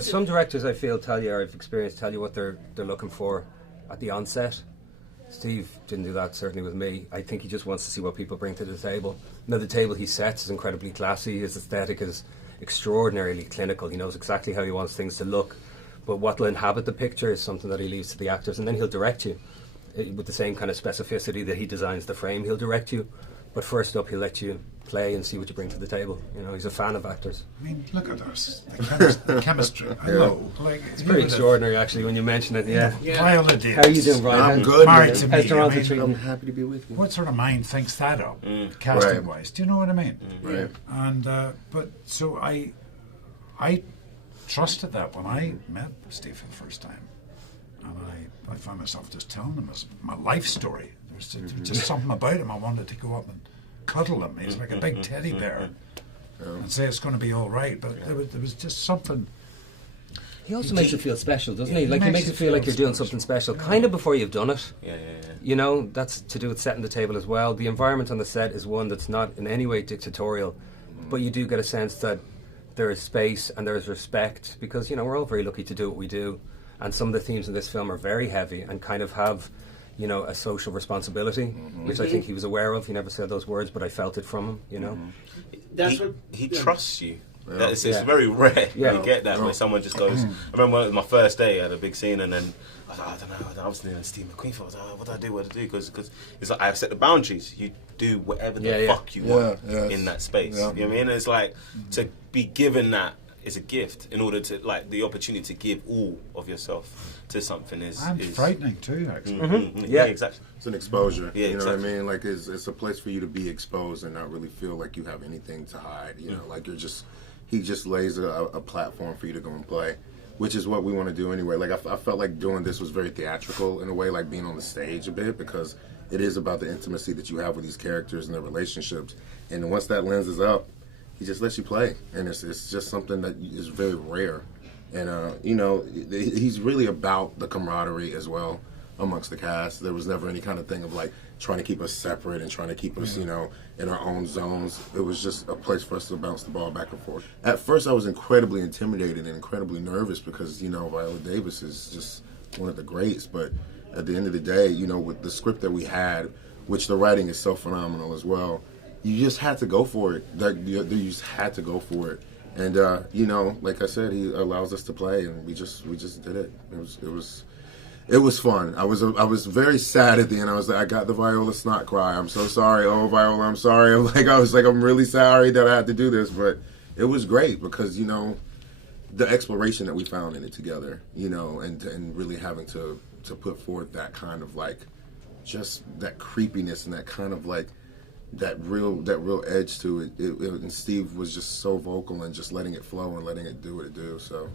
some directors I feel tell you, or I've experienced, tell you what they're looking for at the onset. Steve didn't do that, certainly with me. I think he just wants to see what people bring to the table. Now, the table he sets is incredibly classy. His aesthetic is extraordinarily clinical. He knows exactly how he wants things to look. But what will inhabit the picture is something that he leaves to the actors, and then he'll direct you with the same kind of specificity that he designs the frame. He'll direct you, but first up, he'll let you play and see what you bring to the table. You know, he's a fan of actors. I mean, look at us. The chemistry. I know. Like, it's pretty extraordinary, actually, when you mention it. Yeah. Viola Davis. How are you doing, Brian? I'm good. Married to me. I'm happy to be with you. What sort of mind thinks that up, casting-wise? Do you know what I mean? Right. And but so I trusted that when I met Steve for the first time, and I found myself just telling him my life story. There was just something about him. I wanted to go up and cuddle him. He's like a big teddy bear, and say it's going to be all right. But there was just something. He also makes you feel special, doesn't he? Like, he makes you feel like you're doing something special, kind of before you've done it. Yeah. You know, that's to do with setting the table as well. The environment on the set is one that's not in any way dictatorial, but you do get a sense that there is space and there is respect, because, you know, we're all very lucky to do what we do, and some of the themes in this film are very heavy and kind of have, you know, a social responsibility, which I think he was aware of. He never said those words, but I felt it from him, you know. He trusts you. Yeah. It's very rare you get that when someone just goes. I remember my first day, I had a big scene, and then I was like, I don't know, I was near Steve McQueen for. I was like, what do I do? Because it's like I've set the boundaries. You do whatever the fuck you want in that space. You know what I mean? And it's like to be given that is a gift, in order to, like, the opportunity to give all of yourself to something is frightening too, actually. Yeah, exactly. It's an exposure. Yeah, you know what I mean? Like, it's a place for you to be exposed and not really feel like you have anything to hide. You know, like he just lays a platform for you to go and play, which is what we want to do anyway. Like, I felt like doing this was very theatrical in a way, like being on the stage a bit, because it is about the intimacy that you have with these characters and their relationships. And once that lens is up, he just lets you play, and it's just something that is very rare. And you know, he's really about the camaraderie as well amongst the cast. There was never any kind of thing of like trying to keep us separate and trying to keep us, you know, in our own zones. It was just a place for us to bounce the ball back and forth. At first, I was incredibly intimidated and incredibly nervous because, you know, Viola Davis is just one of the greats. But at the end of the day, you know, with the script that we had, which the writing is so phenomenal as well, you just had to go for it. You just had to go for it. And you know, like I said, he allows us to play, and we just did it. It was fun. I was very sad at the end. I was like, I got the Viola snot cry. I'm so sorry. Oh, Viola, I'm sorry. I'm really sorry that I had to do this, but it was great because, you know, the exploration that we found in it together, you know, and really having to put forth that kind of like, just that creepiness and that kind of like, that real edge to it. And Steve was just so vocal and just letting it flow and letting it do what it do. So